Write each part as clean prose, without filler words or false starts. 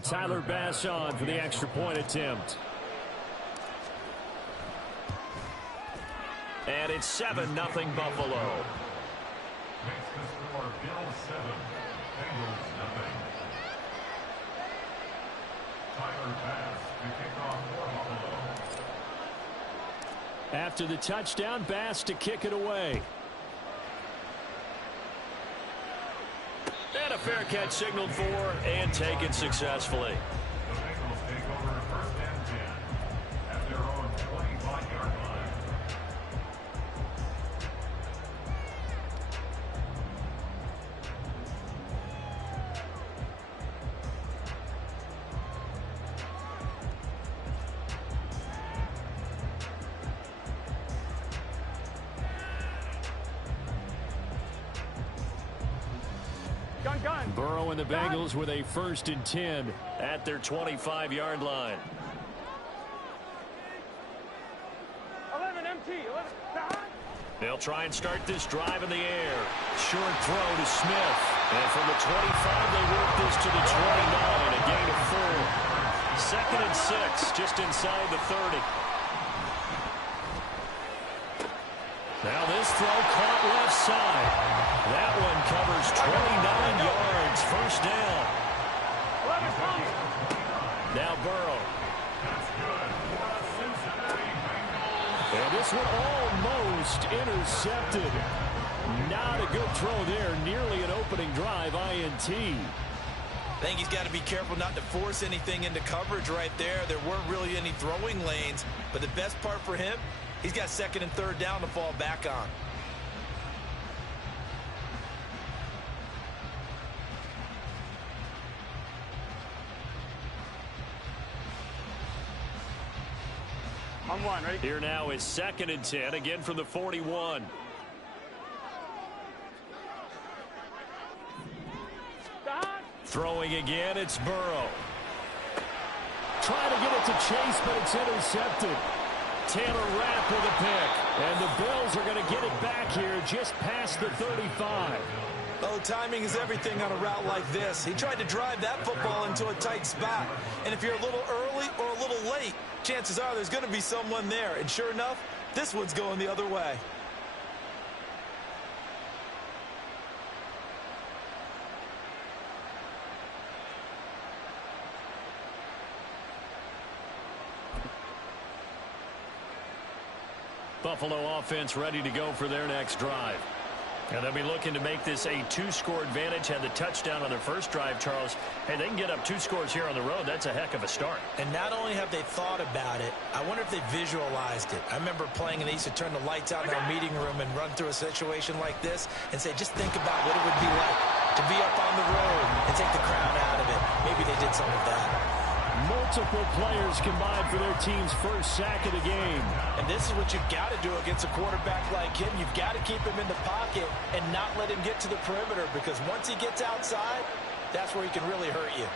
Tyler Bass on for the extra point attempt. And it's 7-0 Buffalo. Makes the score Bills 7, Bengals nothing. Tyler Bass to kick off for Buffalo. After the touchdown, Bass to kick it away. And a fair catch signaled for and taken successfully. The Bengals take over first and 10 at their own 25-yard line. Burrow and the Bengals with a 1st and 10 at their 25-yard line. 11 MT. 11. They'll try and start this drive in the air. Short throw to Smith. And from the 25, they work this to the 29. A gain of 4. 2nd and 6, just inside the 30. Now this throw caught left side. That one covers 29 yards. First down. Now Burrow. And this one almost intercepted. Not a good throw there. Nearly an opening drive INT. I think he's got to be careful not to force anything into coverage right there. There weren't really any throwing lanes. But the best part for him, he's got 2nd and 3rd down to fall back on. On one, ready? Here now is 2nd and 10, again from the 41. Throwing again, it's Burrow. Trying to get it to Chase, but it's intercepted. Taylor Rapp with a pick. And the Bills are going to get it back here just past the 35. Oh, timing is everything on a route like this. He tried to drive that football into a tight spot. And if you're a little early or a little late, chances are there's going to be someone there. And sure enough, this one's going the other way. Buffalo offense ready to go for their next drive. And they'll be looking to make this a 2-score advantage. Had the touchdown on their first drive, Charles. Hey, they can get up 2 scores here on the road. That's a heck of a start. And not only have they thought about it, I wonder if they visualized it. I remember playing and they used to turn the lights out in our meeting room and run through a situation like this and say, just think about what it would be like to be up on the road and take the crowd out of it. Maybe they did some of that. Multiple players combined for their team's first sack of the game. And this is what you've got to do against a quarterback like him. You've got to keep him in the pocket and not let him get to the perimeter, because once he gets outside, that's where he can really hurt you.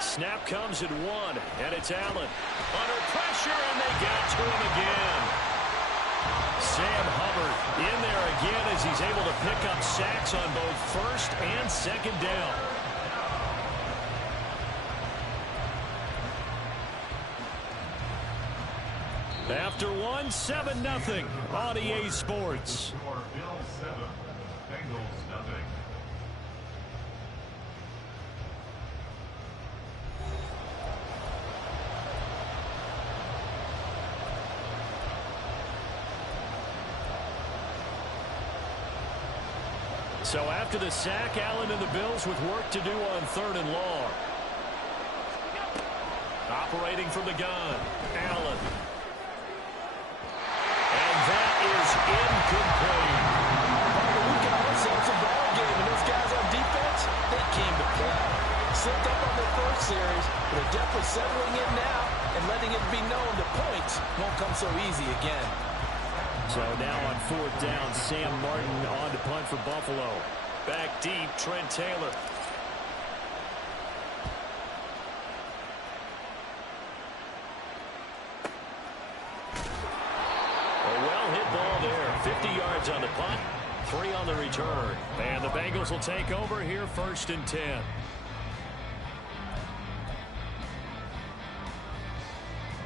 Snap comes at 1, and it's Allen. Under pressure, and they get to him again. Sam Hubbard in there again as he's able to pick up sacks on both 1st and 2nd down. After 1, 7-0 on EA Sports. Bills 7, Bengals nothing. So after the sack, Allen and the Bills with work to do on 3rd and long. Operating from the gun, Allen. And that is incomplete. We got ourselves a ball game, and those guys on defense, they came to play. Slipped up on their first series, but they're definitely settling in now and letting it be known the points won't come so easy again. So now on 4th down, Sam Martin on to punt for Buffalo. Back deep, Trent Taylor. good ball there. 50 yards on the punt, 3 on the return. And the Bengals will take over here, 1st and 10.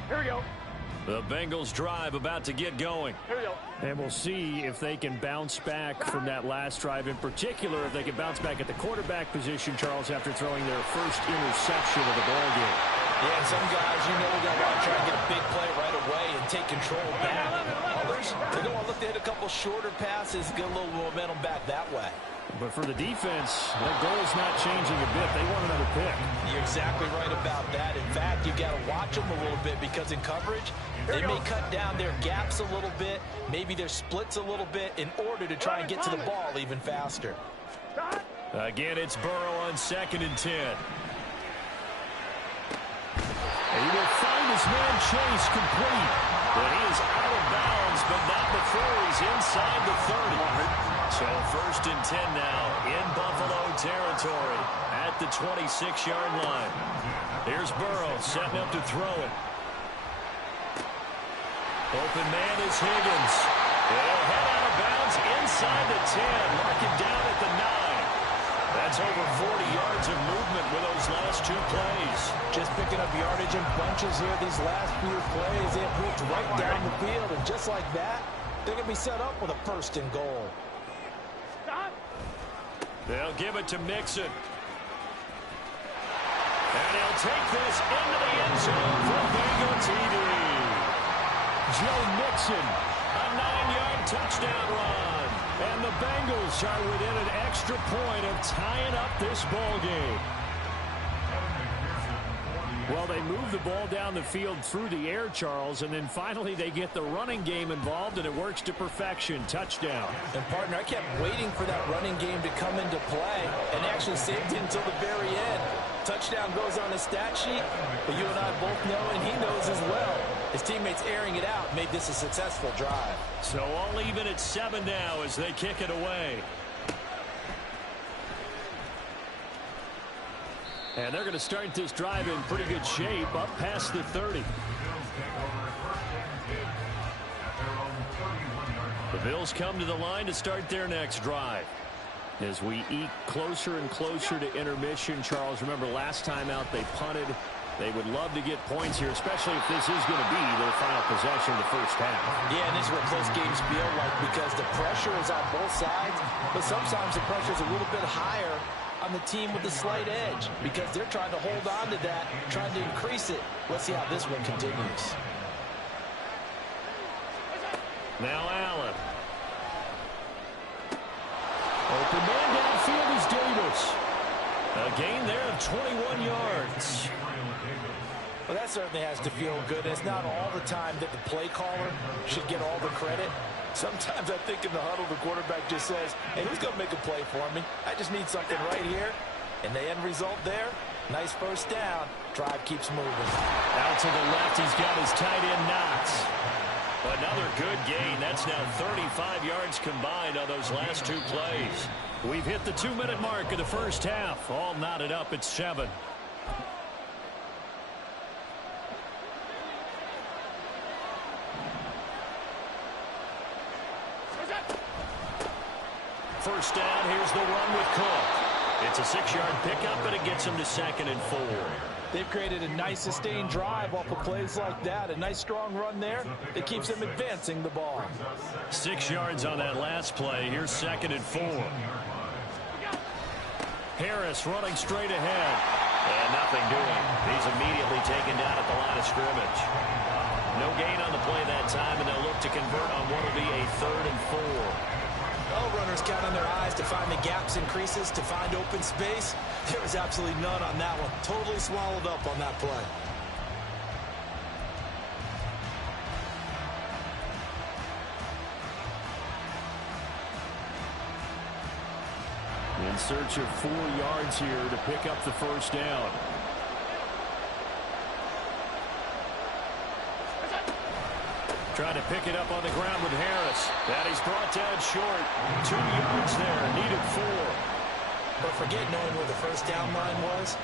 Here we go. The Bengals drive about to get going. Here we go. And we'll see if they can bounce back from that last drive. In particular, if they can bounce back at the quarterback position, Charles, after throwing their first interception of the ballgame. Yeah, and some guys, you know, they're going to want to try and get a big play right away and take control back. Others, they're going to look to hit a couple shorter passes, get a little momentum back that way. But for the defense, their goal is not changing a bit. They want another pick. You're exactly right about that. In fact, you've got to watch them a little bit because in coverage, they may cut down their gaps a little bit, maybe their splits a little bit in order to try and get to the ball even faster. Again, it's Burrow on 2nd and 10. And he will find his man Chase complete. But he is out of bounds, but not before he's inside the 30. So 1st and 10 now in Buffalo territory at the 26-yard line. Here's Burrow setting up to throw it. Open man is Higgins. He'll head out of bounds inside the 10. Mark him down at the 9. That's over 40 yards of movement with those last 2 plays. Just picking up yardage in bunches here these last few plays. They have moved right down the field, and just like that, they're going to be set up with a 1st and goal. They'll give it to Mixon. And he'll take this into the end zone for Bengal TD. Joe Mixon, A 9-yard touchdown run. And the Bengals are within an extra point of tying up this ball game. well, they move the ball down the field through the air, Charles, and then finally they get the running game involved, and it works to perfection. Touchdown. And, partner, I kept waiting for that running game to come into play and actually saved it until the very end. Touchdown goes on the stat sheet, but you and I both know, and he knows as well, his teammates airing it out made this a successful drive. So all even at 7 now as they kick it away. And they're going to start this drive in pretty good shape, up past the 30. The Bills come to the line to start their next drive. As we eke closer and closer to intermission, Charles, remember last time out they punted. They would love to get points here, especially if this is going to be their final possession of the first half. Yeah, and this is what close games feel like because the pressure is on both sides, but sometimes the pressure is a little bit higher on the team with the slight edge because they're trying to hold on to that, trying to increase it. Let's see how this one continues. Now Allen. Open man downfield is Davis. A gain there of 21 yards. Well, that certainly has to feel good. It's not all the time that the play caller should get all the credit. Sometimes I think in the huddle, the quarterback just says, hey, who's going to make a play for me? I just need something right here. And the end result there, nice first down. Drive keeps moving. Out to the left, he's got his tight end Knox. Another good gain. That's now 35 yards combined on those last 2 plays. We've hit the 2-minute mark of the first half. All knotted up at 7. First down, here's the run with Cook. It's a 6-yard pickup, but it gets him to 2nd and 4. They've created a nice sustained drive off of plays like that. A nice strong run there that keeps them advancing the ball. 6 yards on that last play. Here's 2nd and 4. Harris running straight ahead. And nothing doing. He's immediately taken down at the line of scrimmage. No gain on the play that time, and they'll look to convert on what will be a 3rd and 4. All runners count on their eyes to find the gaps and creases, to find open space. There was absolutely none on that one. Totally swallowed up on that play. In search of 4 yards here to pick up the first down. Trying to pick it up on the ground with Harris. That he's brought down short. 2 yards there. Needed 4. But forget knowing where the first down line was.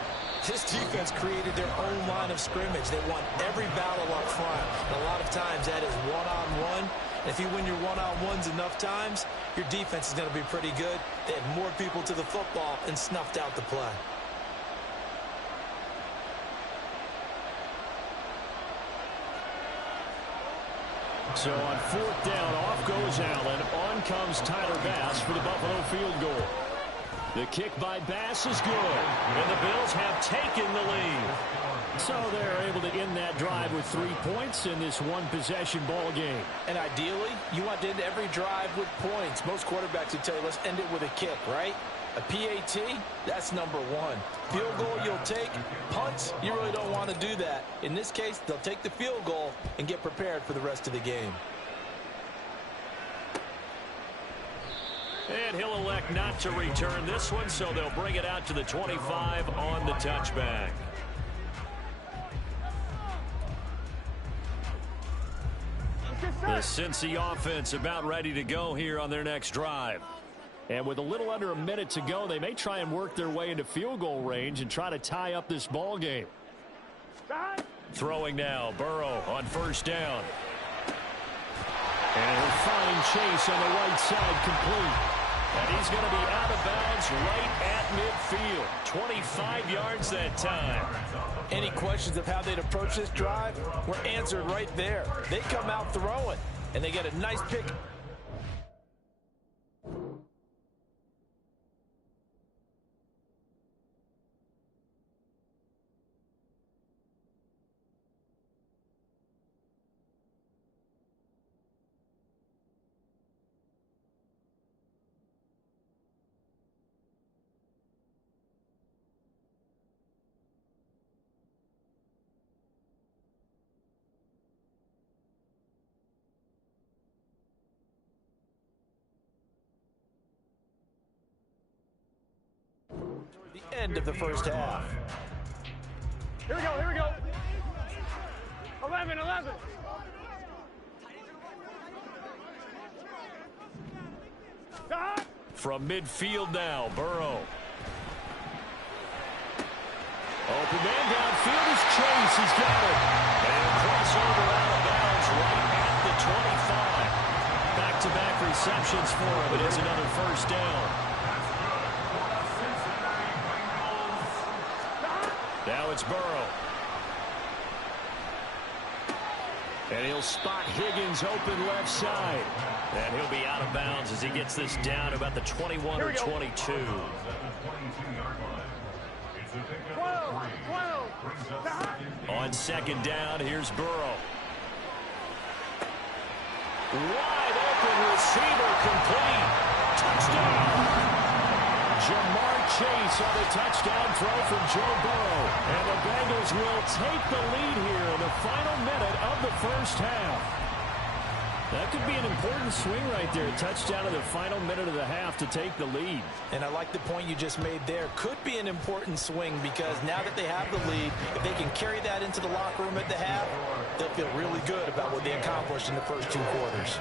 This defense created their own line of scrimmage. They want every battle up front. And a lot of times that is one-on-one. If you win your one-on-ones enough times, your defense is going to be pretty good. They had more people to the football and snuffed out the play. So on fourth down, off goes Allen. On comes Tyler Bass for the Buffalo field goal. The kick by Bass is good. And the Bills have taken the lead. So they're able to end that drive with 3 points in this one-possession ball game. And ideally, you want to end every drive with points. Most quarterbacks would tell you, let's end it with a kick, right? A PAT, that's number one. Field goal, you'll take. Punts, you really don't want to do that. In this case, they'll take the field goal and get prepared for the rest of the game. And he'll elect not to return this one, so they'll bring it out to the 25 on the touchback. The Cincy offense about ready to go here on their next drive. And with a little under a minute to go, they may try and work their way into field goal range and try to tie up this ball game. Throwing now, Burrow on first down. And he'll find Chase on the right side complete. And he's going to be out of bounds right at midfield. 25 yards that time. Any questions of how they'd approach this drive were answered right there. They come out throwing, and they get a nice pick. The end of the first half. Here we go, here we go. 11. From midfield now, Burrow. Open man downfield is Chase. He's got it. And crossover out of bounds right at the 25. Back-to-back receptions for him. It is another first down. Now it's Burrow. And he'll spot Higgins open left side. And he'll be out of bounds as he gets this down about the 21 or 22. 12. On second down, here's Burrow. Wide open receiver complete. Touchdown. Jamar Chase on the touchdown throw from Joe Burrow. And the Bengals will take the lead here in the final minute of the first half. That could be an important swing right there. Touchdown in the final minute of the half to take the lead. And I like the point you just made there. Could be an important swing because now that they have the lead, if they can carry that into the locker room at the half, they'll feel really good about what they accomplished in the first 2 quarters.